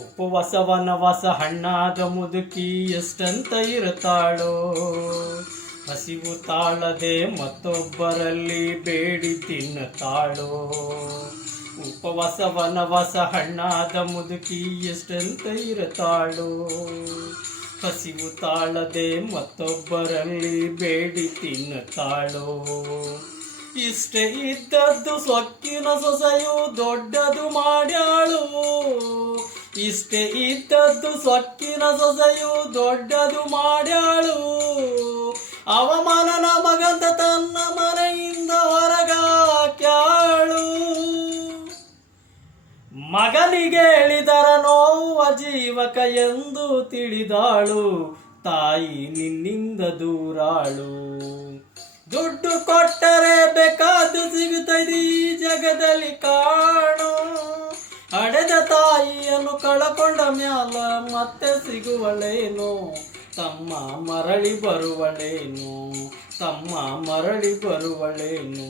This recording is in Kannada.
ಉಪವಾಸ ವನವಾಸ ಹಣ್ಣಾದ ಮುದುಕಿ ಎಷ್ಟಂತ ಇರುತ್ತಾಳೋ, ಹಸಿವು ತಾಳದೆ ಮತ್ತೊಬ್ಬರಲ್ಲಿ ಬೇಡಿ ತಿನ್ನುತ್ತಾಳೋ. ಉಪವಾಸ ವನವಾಸ ಹಣ್ಣಾದ ಮುದುಕಿ ಎಷ್ಟಂತ ಇರುತ್ತಾಳೋ, ಹಸಿವು ತಾಳದೆ ಮತ್ತೊಬ್ಬರಲ್ಲಿ ಬೇಡಿ ತಿನ್ನುತ್ತಾಳೋ. ಇಷ್ಟೇ ಇದ್ದದ್ದು ಸೊಕ್ಕಿನ ಸೊಸೆಯು ದೊಡ್ಡದು ಮಾಡ್ಯಾಳು, ಇಷ್ಟೇ ಇದ್ದದ್ದು ಸೊಕ್ಕಿನ ಸೊಸೆಯು ದೊಡ್ಡದು ಮಾಡ್ಯಾಳು. ಅವಮಾನ ನಮಗಂತ ತನ್ನ ಮನೆಯಿಂದ ಹೊರಗಾಕ್ಯಾಳು. ಮಗನಿಗೆ ಹೇಳಿದರ ನೋವ ಜೀವಕ ಎಂದು ತಿಳಿದಾಳು, ತಾಯಿ ನಿನ್ನಿಂದ ದೂರಾಳು. ದುಡ್ಡು ಕೊಟ್ಟರೆ ಬೇಕಾದ್ದು ಸಿಗುತ್ತದೆ ಈ ಜಗದಲ್ಲಿ ಕಾಣು, ಹಡೆದ ತಾಯಿಯನ್ನು ಕಳಕೊಂಡ ಮ್ಯಾಲ ಮತ್ತೆ ಸಿಗುವಳೇನು, ತಮ್ಮ ಮರಳಿ ಬರುವಳೇನು, ತಮ್ಮ ಮರಳಿ ಬರುವಳೇನು.